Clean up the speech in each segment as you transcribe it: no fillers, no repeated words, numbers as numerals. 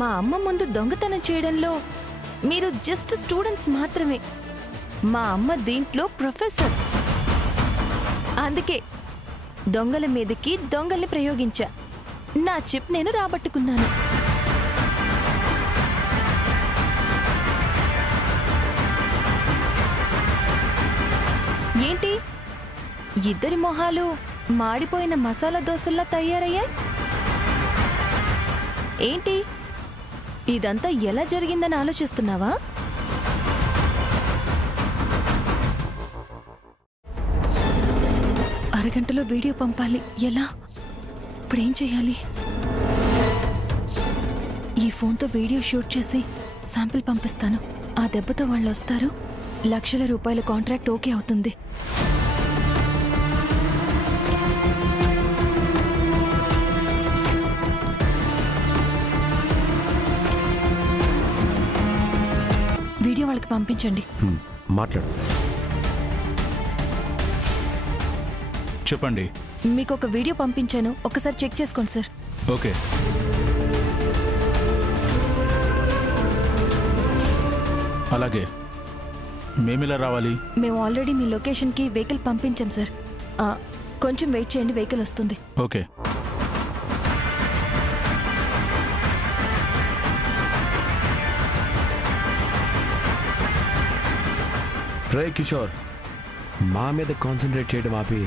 మా అమ్మ ముందు దొంగతనం చేయడంలో మీరు జస్ట్ స్టూడెంట్స్ మాత్రమే. మా అమ్మ దీంట్లో ప్రొఫెసర్. అందుకే దొంగల మీదకి దొంగల్ని ప్రయోగించా. నా చిప్ నేను రాబట్టుకున్నాను. ఏంటి ఇద్దరి మొహాలు మాడిపోయిన మసాలా దోశల్లా తయారయ్యాయి? ఏంటి ఇదంతా ఎలా జరిగిందని ఆలోచిస్తున్నావా? అరగంటలో వీడియో పంపాలి. ఎలా? ఇప్పుడేం చేయాలి? ఈ ఫోన్తో వీడియో షూట్ చేసి శాంపిల్ పంపిస్తాను. ఆ దెబ్బతో వాళ్ళు వస్తారు. లక్షల రూపాయల కాంట్రాక్ట్ ఓకే అవుతుంది. వీడియో వాళ్ళకి పంపించండి. మాట్లాడు. చెప్పండి. మీకు ఒక వీడియో పంపించాను, ఒకసారి చెక్ చేసుకోండి సార్. ఓకే. అలాగే మేమిలా రావాలి? మేము ఆల్రెడీ మీ లొకేషన్కి వెహికల్ పంపించాం సార్. కొంచెం వెయిట్ చేయండి, వెహికల్ వస్తుంది. ఓకే. రే కిషోర్, మా మీద కాన్సన్ట్రేట్ చేయడం ఆపి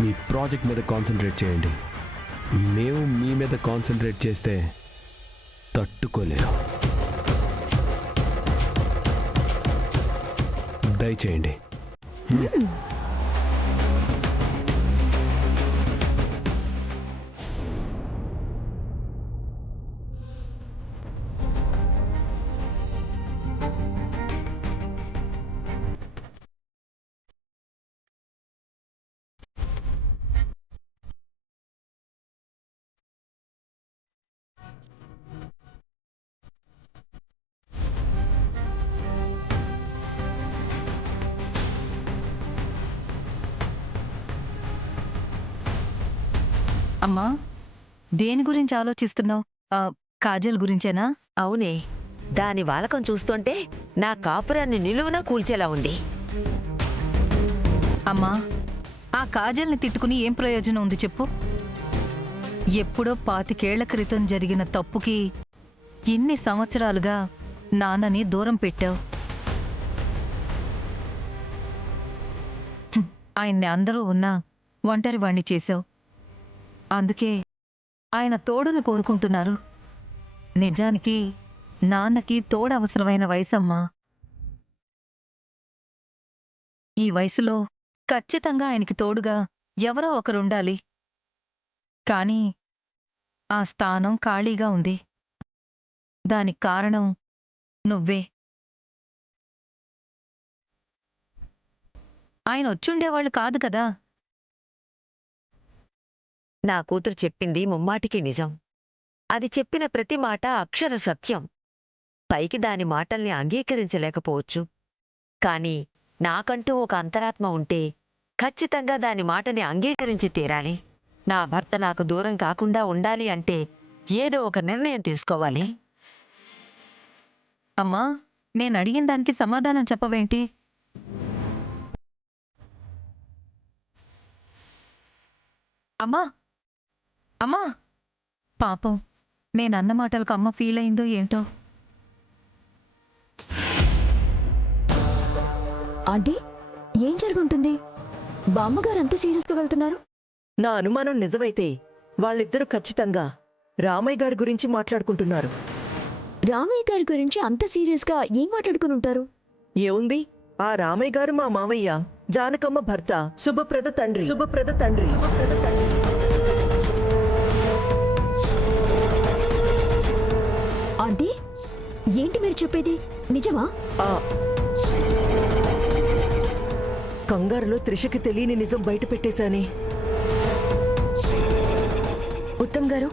మీ ప్రాజెక్ట్ మీద కాన్సన్ట్రేట్ చేయండి. మేము మీ మీద కాన్సన్ట్రేట్ చేస్తే తట్టుకోలేరు. దయచేయండి. అమ్మా, దేని గురించి ఆలోచిస్తున్నావు? కాజల్ గురించేనా? అవునే, దాని వాలకం చూస్తుంటే నా కాపురాన్ని నిలువునా కూల్చేలా ఉంది. అమ్మా, ఆ కాజల్ని తిట్టుకుని ఏం ప్రయోజనం ఉంది చెప్పు? ఎప్పుడో 25 ఏళ్ల క్రితం జరిగిన తప్పుకి ఇన్ని సంవత్సరాలుగా నాన్నని దూరం పెట్టావు. ఆయన్ని అందరూ ఉన్నా ఒంటరి వాణ్ణి చేశావు. అందుకే ఆయన తోడును కోరుకుంటున్నారు. నిజానికి నాన్నకి తోడు అవసరమైన వయసమ్మా. ఈ వయసులో ఖచ్చితంగా ఆయనకి తోడుగా ఎవరో ఒకరుండాలి. కానీ ఆ స్థానం ఖాళీగా ఉంది. దానికి కారణం నువ్వే. ఆయన వచ్చుండేవాళ్ళు కాదు కదా. నా కూతురు చెప్పింది ముమ్మాటికి నిజం. అది చెప్పిన ప్రతి మాట అక్షర సత్యం. పైకి దాని మాటల్ని అంగీకరించలేకపోవచ్చు, కాని నాకంటూ ఒక అంతరాత్మ ఉంటే ఖచ్చితంగా దాని మాటని అంగీకరించి తీరాలి. నా భర్త నాకు దూరం కాకుండా ఉండాలి అంటే ఏదో ఒక నిర్ణయం తీసుకోవాలి. అమ్మా, నేను అడిగిన దానికి సమాధానం చెప్పవేంటి? అమ్మా, అమ్మా, పాపం నేనన్న మాటలకు అమ్మ ఫీల్ అయిందో ఏంటో. ఆంటీ, ఏం జరుగుంటుంది? బామ్మగారు అంత సీరియస్గా వెళ్తున్నారు. నా అనుమానం నిజమైతే వాళ్ళిద్దరూ ఖచ్చితంగా రామయ్య గారి గురించి మాట్లాడుకుంటున్నారు. రామయ్య గారి గురించి అంత సీరియస్గా ఏం మాట్లాడుకుని ఉంటారు? ఏముంది, ఆ రామయ్య గారు మా మావయ్య, జానకమ్మ భర్త, శుభప్రద తండ్రి. ఆంటీ, ఏంటి మీరు చెప్పేది? నిజమా? కంగారులో త్రిషకి తెలియని నిజం బయట పెట్టేశానే. ఉత్తమ్ గారు,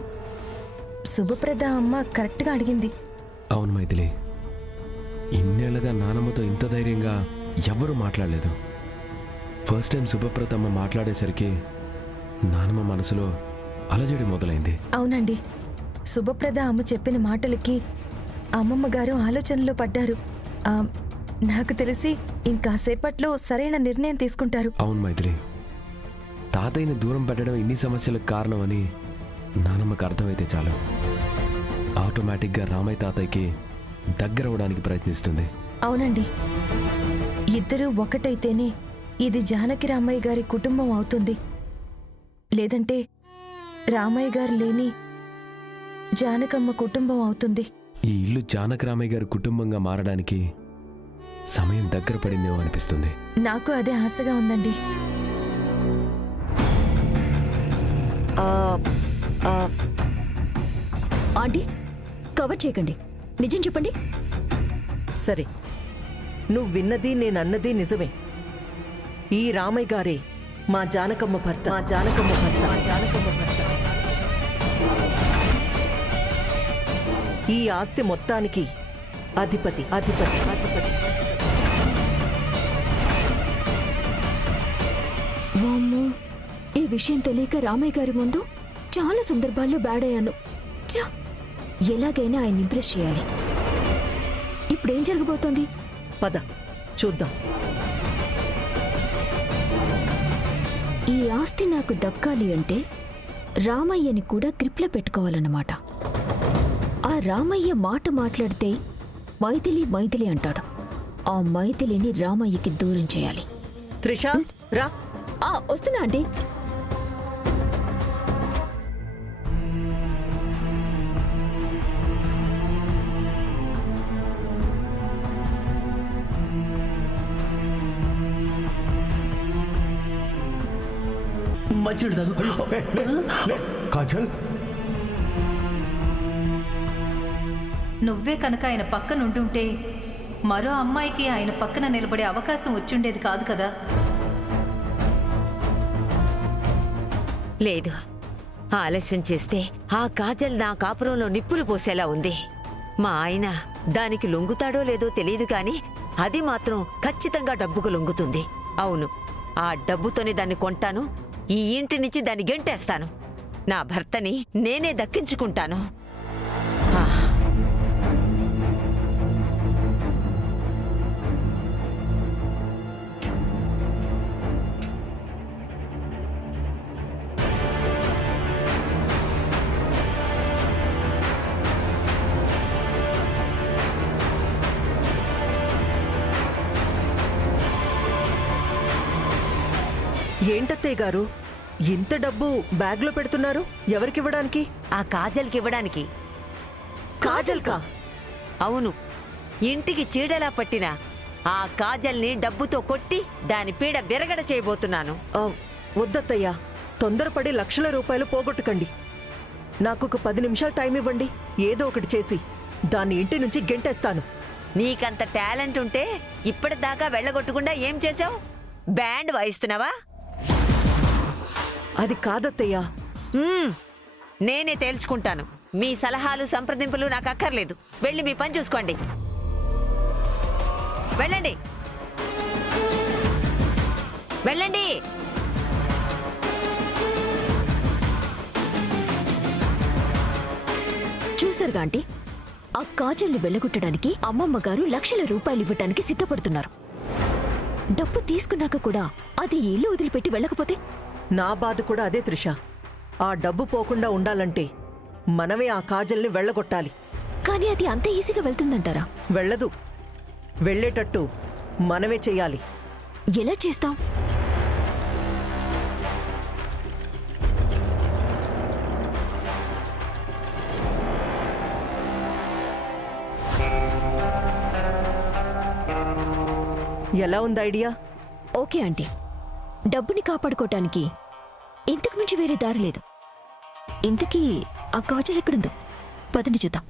శుభప్రద అమ్మ కరెక్ట్గా అడిగింది. అవును మైథిలి, ఇన్నేళ్లుగా నానమ్మతో ఇంత ధైర్యంగా ఎవ్వరూ మాట్లాడలేదు. ఫస్ట్ టైం శుభప్రదమ్మ మాట్లాడేసరికి నానమ్మ మనసులో అలజడి మొదలైంది. అవునండి, శుభప్రద అమ్మ చెప్పిన మాటలకి అమ్మమ్మ గారు ఆలోచనలో పడ్డారు. ఆ, నాకు తెలిసి ఇంకాసేపట్లో సరైన నిర్ణయం తీసుకుంటారు. అవును మైథిలి, తాతయ్యని దూరం పెట్టడం ఇన్ని సమస్యలకు కారణమని నానమ్మకు అర్థమైతే చాలు, ఆటోమేటిక్గా రామయ్య తాతయ్యకి దగ్గర అవడానికి ప్రయత్నిస్తుంది. అవునండి, ఇద్దరూ ఒకటైతేనే ఇది జానకి రామయ్య గారి కుటుంబం అవుతుంది. లేదంటే రామయ్య గారు లేని జానకమ్మ కుటుంబం అవుతుంది. ఈ ఇల్లు జానకి రామయ్య గారి కుటుంబంగా మారడానికి సమయం దగ్గర పడిందేమో అనిపిస్తుంది. నాకు అదే ఆశగా ఉందండి. ఆంటీ కవర్ చేయకండి, నిజం చెప్పండి. సరే, నువ్వు విన్నది నేనన్నది నిజమే. ఈ రామయ్య గారే మా జానకమ్మ భర్త. ఈ ఆస్తి మొత్తానికి అధిపతి. వామ్మో, ఈ విషయం తెలియక రామయ్య గారి ముందు చాలా సందర్భాల్లో బ్యాడ్ అయ్యాను. ఛ! ఎలాగైనా ఆయన ఇంప్రెస్ చేయాలి. ఇప్పుడేం జరగబోతోంది? పద చూద్దాం. ఈ ఆస్తి నాకు దక్కాలి అంటే రామయ్యని కూడా గ్రిప్లో పెట్టుకోవాలన్నమాట. ఆ రామయ్య మాట మాట్లాడితే మైథిలి అంటాడు. ఆ మైథిలిని రామయ్యకి దూరం చేయాలి. త్రిష, రా. వస్తున్నా ఆంటీ. మంచిడు తాగు. కాజల్, నువ్వే కనుక ఆయన పక్కన ఉంటుంటే మరో అమ్మాయికి ఆయన పక్కన నిలబడే అవకాశం వచ్చుండేది కాదు కదా. లేదు, ఆలస్యం చేస్తే ఆ కాజల్ నా కాపురంలో నిప్పులు పోసేలా ఉంది. మా ఆయన దానికి లొంగుతాడో లేదో తెలియదు కాని అది మాత్రం ఖచ్చితంగా డబ్బుకు లొంగుతుంది. అవును, ఆ డబ్బుతోనే దాన్ని కొంటాను, ఈ ఇంటి నుంచి దాన్ని గెంటేస్తాను, నా భర్తని నేనే దక్కించుకుంటాను. ఆ. ఏంటత్తయ్య గారు, ఇంత డబ్బు బ్యాగ్లో పెడుతున్నారు? ఎవరికివ్వడానికి? ఆ కాజల్కివ్వడానికి. కాజల్కా? అవును, ఇంటికి చీడలా పట్టిన ఆ కాజల్ని డబ్బుతో కొట్టి దాని పీడ విరగడ చేయబోతున్నాను. వద్దత్తయ్యా, తొందరపడి లక్షల రూపాయలు పోగొట్టుకండి. నాకొక 10 నిమిషాలు టైం ఇవ్వండి. ఏదో ఒకటి చేసి దాన్ని ఇంటి నుంచి గెంటేస్తాను. నీకంత టాలెంట్ ఉంటే ఇప్పటిదాకా వెళ్ళగొట్టకుండా ఏం చేసావు? బ్యాండ్ వాయిస్తున్నావా? అది కాదత్తయ్యా. నేనే తేల్చుకుంటాను. మీ సలహాలు సంప్రదింపులు నాకు అక్కర్లేదు. వెళ్ళి మీ పని చూసుకోండి. వెళ్ళండి, వెళ్ళండి. చూసారుగా ఆంటీ, ఆ కాజల్ని వెళ్ళగొట్టడానికి అమ్మమ్మ గారు లక్షల రూపాయలు ఇవ్వటానికి సిద్ధపడుతున్నారు. డబ్బు తీసుకున్నాక కూడా అది ఇల్లు వదిలిపెట్టి వెళ్ళకపోతే? నా బాధ కూడా అదే త్రిష. ఆ డబ్బు పోకుండా ఉండాలంటే మనమే ఆ కాజల్ని వెళ్ళగొట్టాలి. కానీ అది అంత ఈజీగా వెళ్తుందంటారా? వెళ్ళదు. వెళ్ళేటట్టు మనమే చెయ్యాలి. ఎలా చేస్తాం? ఎలా ఉంది ఐడియా? ఓకే ఆంటీ, డబ్బుని కాపాడుకోవటానికి ఇంతకు మించి వేరే దారి లేదు. ఇంతకీ ఆ కాజల్ ఎక్కడుందో పదండి చూద్దాం.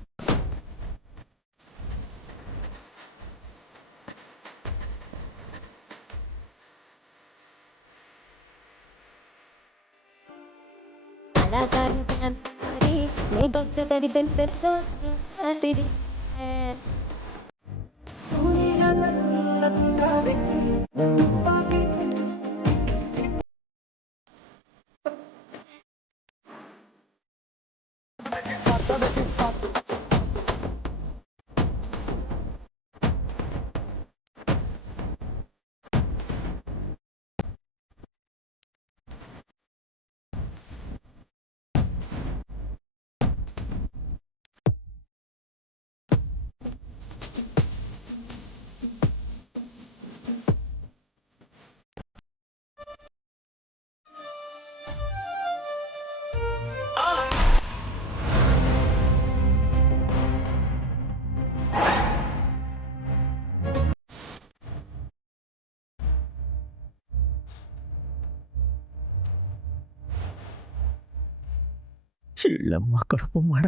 చీళ్ళమ్మ కడుపు మాడ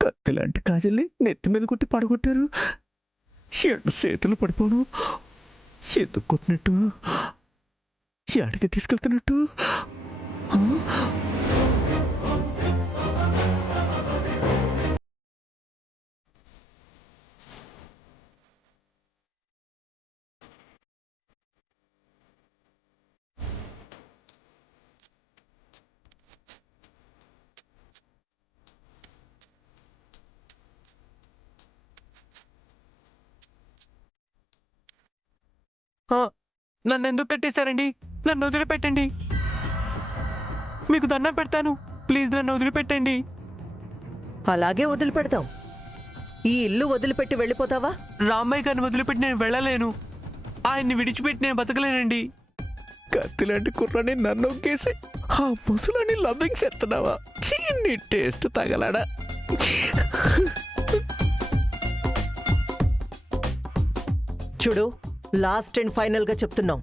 కత్తిలాంటి కాజల్ని నెత్తి మీద కొట్టి పడగొట్టారు. ఎండ చేతులు పడిపోను, చేతుకు కొట్టినట్టు, ఎడకి తీసుకెళ్తున్నట్టు. ఆ? నన్ను ఎందుకు కట్టేశారండి? నన్ను వదిలిపెట్టండి, మీకు దండం పెడతాను, ప్లీజ్ నన్ను వదిలిపెట్టండి. అలాగే వదిలిపెడతాం. ఈ ఇల్లు వదిలిపెట్టి వెళ్ళిపోతావా? రామయ్య గారిని వదిలిపెట్టి నేను వెళ్ళలేను. ఆయన్ని విడిచిపెట్టి నేను బతకలేనండి. కత్తిలాంటి కుర్రాన్ని నన్ను ఒక్కేసి ఆ ముసలాన్ని లవ్వింగ్స్ ఎత్తున్నావా? నీ టేస్ట్ తగలడా? చూడు, లాస్ట్ అండ్ ఫైనల్ గా చెప్తున్నాం.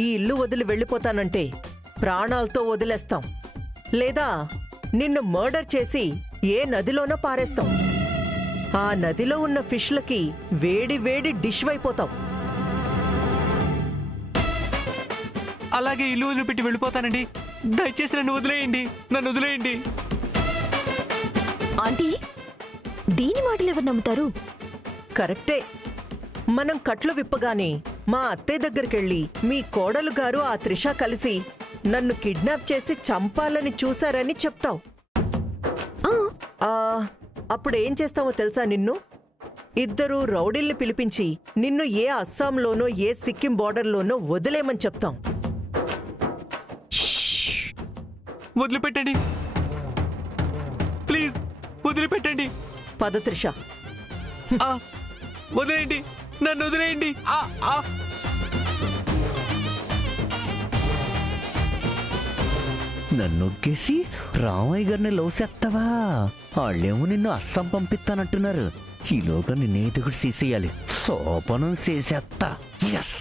ఈ ఇల్లు వదిలి వెళ్ళిపోతానంటే ప్రాణాలతో వదిలేస్తాం, లేదా నిన్ను మర్డర్ చేసి ఏ నదిలోనో పారేస్తాం. ఆ నదిలో ఉన్న ఫిష్లకి వేడి వేడి డిష్ అయిపోతాం. అలాగే ఇల్లు వదిలిపెట్టి వెళ్ళిపోతానండి. దయచేసి నన్ను వదిలేయండి, నన్ను వదిలేయండి. ఆంటీ, దీని మాటలు ఎవరు నమ్ముతారు? కరెక్టే. మనం కట్లు విప్పగానే మా అత్తయ్య దగ్గరికెళ్ళి మీ కోడలు గారు ఆ త్రిష కలిసి నన్ను కిడ్నాప్ చేసి చంపాలని చూశారని చెప్తావు. అప్పుడేం చేస్తావో తెలుసా? నిన్ను ఇద్దరు రౌడీల్ని పిలిపించి నిన్ను ఏ అస్సాంలోనో ఏ సిక్కిం బార్డర్లోనో వదిలేమని చెప్తాం. వదిలిపెట్టండి, ప్లీజ్ వదిలిపెట్టండి. పద త్రిష. వదిలేయండి, నన్ను వదిలేయండి. నన్ను ఒక్కేసి రామయ్య గారిని లవ్ చేస్తావా? వాళ్ళేమో నిన్ను అస్సాం పంపిస్తానంటున్నారు. ఈలోగా నిన్నే ఎదుగుడు చేసేయాలి. సోపనం చేసేస్తా. ఎస్.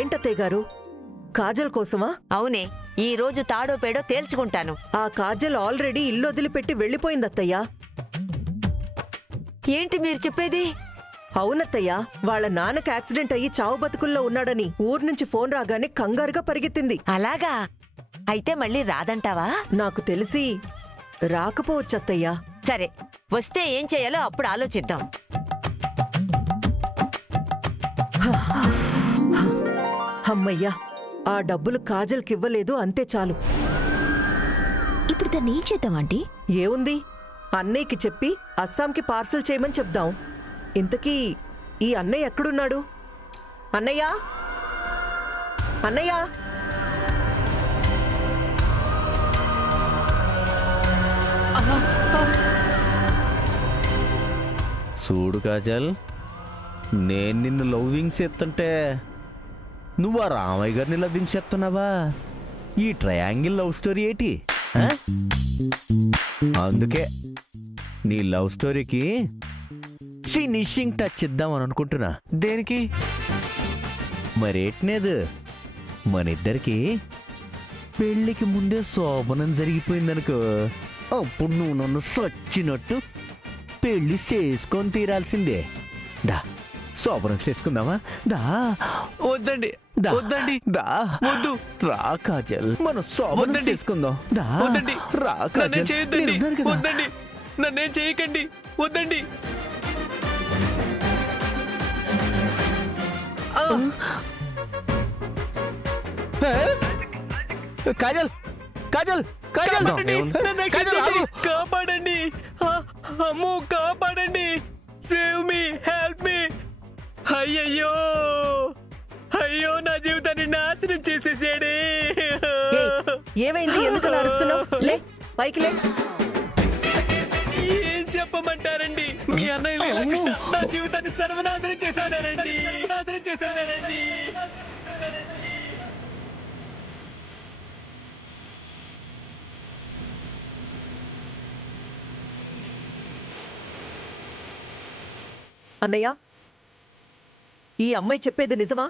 ఏంటత్తయ్య గారు, కాజల్ కోసమా? అవునే, ఈ రోజు తాడో పేడో తేల్చుకుంటాను. ఆ కాజల్ ఆల్రెడీ ఇల్లు వదిలిపెట్టి వెళ్ళిపోయిందత్తయ్యా. ఏంటి మీరు చెప్పేది? అవునత్తయ్యా, వాళ్ళ నాన్నకి యాక్సిడెంట్ అయ్యి చావు బతుకుల్లో ఉన్నాడని ఊరు నుంచి ఫోన్ రాగానే కంగారుగా పరిగెత్తింది. అలాగా? అయితే మళ్ళీ రాదంటావా? నాకు తెలిసి రాకపోవచ్చత్తయ్యా. సరే, వస్తే ఏం చేయాలో అప్పుడు ఆలోచిద్దాం. అమ్మయ్యా, ఆ డబ్బులు కాజల్కివ్వలేదు, అంతే చాలు. ఇప్పుడు దాన్ని ఏం చేద్దాం ఆంటీ? ఏముంది, అన్నయ్యకి చెప్పి అస్సాంకి పార్సల్ చేయమని చెప్దాం. ఇంతకీ ఈ అన్నయ్య ఎక్కడున్నాడు? అన్నయ్య, అన్నయ్య. చూడు కాజల్, నేను నిన్ను లవ్వింగ్స్ ఎత్తుంటే నువ్వు ఆ రామయ్య గారిని లవ్వింగ్స్ ఎత్తున్నావా? ఈ ట్రయాంగిల్ లవ్ స్టోరీ ఏంటి? ఆ? అందుకే నీ లవ్ స్టోరీకి ఫినిషింగ్ టచ్ ఇద్దామని అనుకుంటున్నా. దేనికి? మరేట్లేదు, మన ఇద్దరికి పెళ్ళికి ముందే శోభనం జరిగిపోయిందనుకో, అప్పుడు నువ్వు నన్ను సచ్చినట్టు పెళ్లి చేసుకొని తీరాల్సిందే. దా శోభనం చేసుకుందామా? దా. వద్దండి, దా. వద్దండి, దా. వద్దు. రా కాజల్, మనం శోభనం వద్దండి. చేసుకుందాం. దా. వద్దండి, రా నన్నేం కాజల్, చేయొద్దండి, నేనున్నాను కదా. వద్దండి, నన్నేం చేయకండి, వద్దండి. కాజల్, కాజల్, కాజల్, కాపాడండి, నన్ను కాజల్, రక్షించండి, ఆగు. కాపాడండి. అమ్మో, కాపాడండి. Save me, help me. అయ్యయ్యో, అయ్యో, నా జీవితాన్ని నాశనం చేసేసాడే. ఏమైంది? ఎందుకు అలా అరుస్తున్నావ్? లే, పైకి లే. ఏం చెప్పమంటారండి? మీ అన్నయ్య లీలాకృష్ణ నా జీవితాన్ని సర్వనాశనం చేశాడండి, నాశనం చేశాడండి. అన్నయ్య, ఈ అమ్మాయి చెప్పేది నిజమా?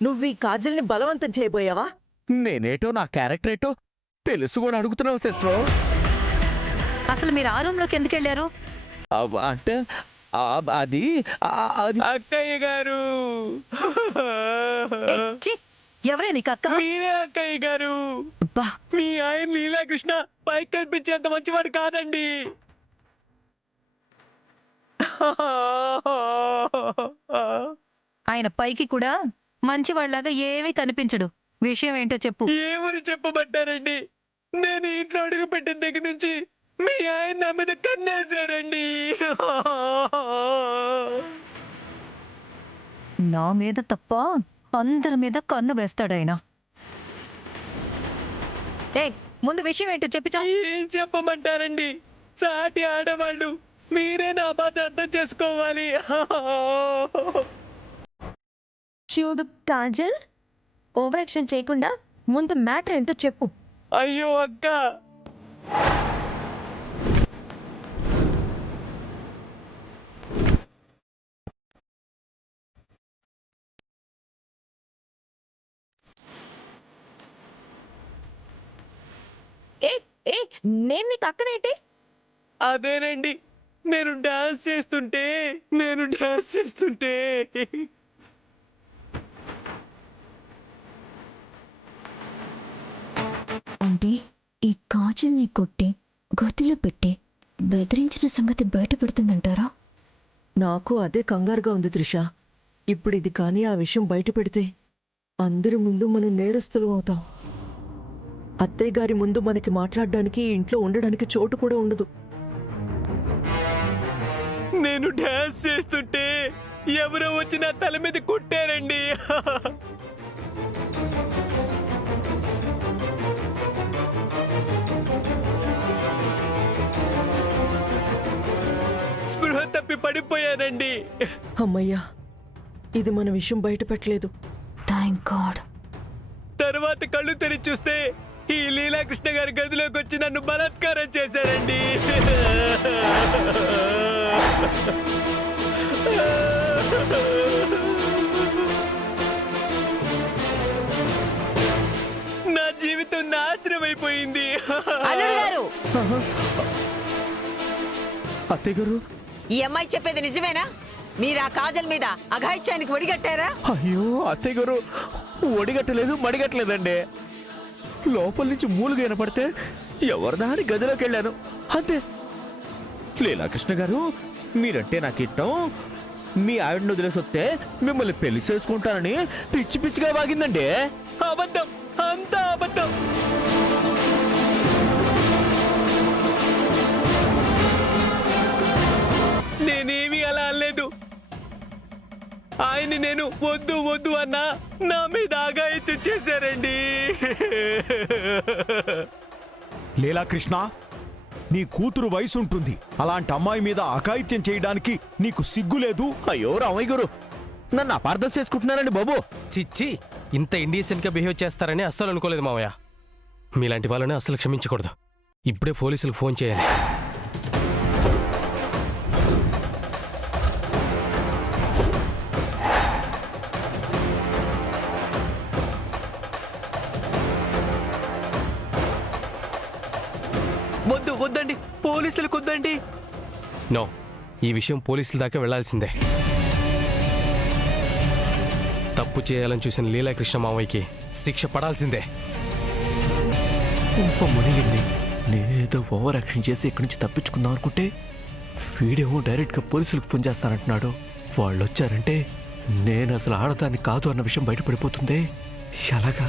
నువ్వు ఈ కాజల్ని బలవంతం చేయబోయావా? నేనేటో నా క్యారెక్టర్ ఏటో తెలుసు కూడా అడుగుతున్నావు సిస్టర్. అసలు మీరు ఆ రూమ్లోకి ఎందుకు వెళ్ళారు? అంటే అది అది అక్కయ్య గారు, ఛీ, ఎవరే నీకు అక్క? మీరే అక్కయ్య గారు. అబ్బా, మీ ఆయన లీలాకృష్ణ పైకి కనిపించేంత మంచివాడు కాదండి. ఆయన పైకి కూడా మంచివాళ్లాగా ఏమీ కనిపించడు. విషయం ఏంటో చెప్పు. ఏమని చెప్పబట్టారండి? నేను ఇంట్లో అడుగు పెట్టిన దగ్గర నుంచి మీ ఆయన నా మీద కన్నేశారండి. నా మీద తప్ప అందరి మీద కన్ను వేస్తాడు ఆయన. ఏ, ముందు విషయం ఏంటో చెప్పి ఏం చెప్పమంటారండి? సాటి ఆడవాళ్ళు మీరే నా బాధ అర్థం చేసుకోవాలి. చూడు కాజల్, ఓవర్ యాక్షన్ చేయకుండా ముందు మ్యాటర్ ఏంటో చెప్పు. అయ్యో అక్క, ఏ ఏ నేను నీకు అక్కనేంటి? అదేనండి, నేను డాన్స్ చేస్తుంటే అంటే ఈ కాజల్ని కొట్టి గొత్తిలో పెట్టి బెదిరించిన సంగతి బయట పెడుతుందంటారా? నాకు అదే కంగారుగా ఉంది త్రిష. ఇప్పుడు ఇది కానీ ఆ విషయం బయట పెడితే అందరి ముందు మనం నేరస్తులు అవుతాం. అత్తయ్య గారి ముందు మనకి మాట్లాడడానికి, ఇంట్లో ఉండడానికి చోటు కూడా ఉండదు. నేను డాన్స్ చేస్తుంటే ఎవరో వచ్చి నా తల మీద కొట్టారండి. స్పృహ తప్పి పడిపోయానండి. అమ్మయ్యా, ఇది మన విషయం బయట పెట్టలేదు. Thank God. తర్వాత కళ్ళు తెరిచి చూస్తే ఈ లీలాకృష్ణ గారి గదిలోకి వచ్చి నన్ను బలాత్కారం చేశారండి. నా జీవితం నాశనం అయిపోయింది. అల్లుడు గారు, అత్తయ్య గారు, ఈ అమ్మాయి చెప్పేది నిజమేనా? మీరు ఆ కాజల్ మీద అఘాయిత్యానికి ఒడిగట్టారా? అయ్యో అత్తయ్య గారు, ఒడిగట్టలేదు మడిగట్టలేదండి. లోపల నుంచి మూలుగా వినపడితే ఎవరిదా అని గదిలోకి వెళ్ళాను, అంతే. లీలాకృష్ణ గారు, మీరంటే నాకు ఇష్టం, మీ ఆవిడని వదిలేసి వస్తే మిమ్మల్ని పెళ్లి చేసుకుంటానని పిచ్చి పిచ్చిగా వాగిందండి. అబద్ధం, అంతా అబద్ధం. నేనేమీ అలా అనలేదు. ఆయన్ని నేను వద్దు వద్దు అన్నా నా మీద ఆగాయితీ చేశారండి. లీలాకృష్ణ, నీ కూతురు వయసు ఉంటుంది, అలాంటి అమ్మాయి మీద అఘాయిత్యం చేయడానికి నీకు సిగ్గులేదు? అయ్యో రామయ్య గారు, నన్ను అపార్థం చేసుకుంటున్నారండి బాబు. చిచ్చి, ఇంత ఇండీసెంట్గా బిహేవ్ చేస్తారని అస్సలు అనుకోలేదు మావయ్య. మీలాంటి వాళ్ళని అస్సలు క్షమించకూడదు. ఇప్పుడే పోలీసులకు ఫోన్ చేయాలి. వద్దండి, పోలీసులకు వద్దండి. నో, ఈ విషయం పోలీసుల దాకా వెళ్లాల్సిందే. తప్పు చేయాలని చూసిన లీలాకృష్ణ మావయ్యకి శిక్ష పడాల్సిందే. మునిగింది. నేనేదో ఓవర్ యాక్షన్ చేసి ఇక్కడి నుంచి తప్పించుకుందాం అనుకుంటే వీడేమో డైరెక్ట్గా పోలీసులకు ఫోన్ చేస్తానంటున్నాడు. వాళ్ళు వచ్చారంటే నేను అసలు ఆడదాన్ని కాదు అన్న విషయం బయటపడిపోతుంది. ఎలాగా?